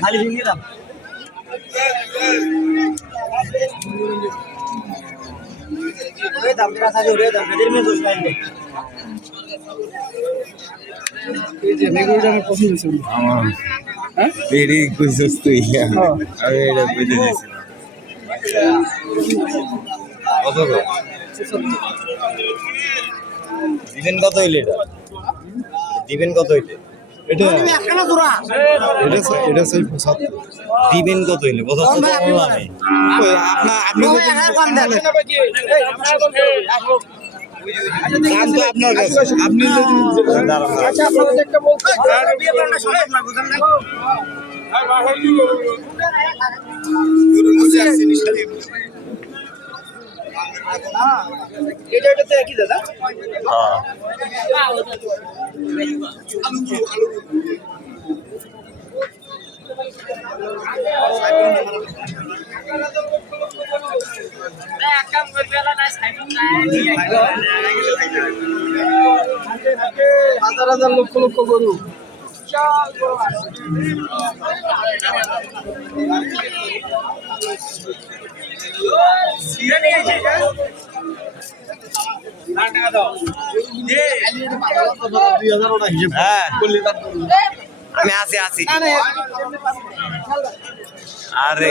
খালি ভেঙে দাম দাম রাখা যাবে দাম এদের মে দোষ নাই এই যে নেগুড়া আমার পছন্দ ছিল আমার হ্যাঁ এরি কইছস তুই আমি এটা কইতে দিছি কত গো দিবেন কত হইলে এটা দিবেন কত হইলে এটা একখানা জোড়া এটা সেই 75 দিবেন কত হইলে 75 তো বললাম আপনি কম দেন দাম তো আপনার কাছে আপনি যদি আচ্ছা আপনাদের একটা বলতে বিয়ে করলে সম্ভব না বুঝেন না হ্যাঁ বাবা কি বলবো এটাতে একই দাদা হ্যাঁ হাজার হাজার লক্ষ লক্ষ গরু আমি আসি আসি আরে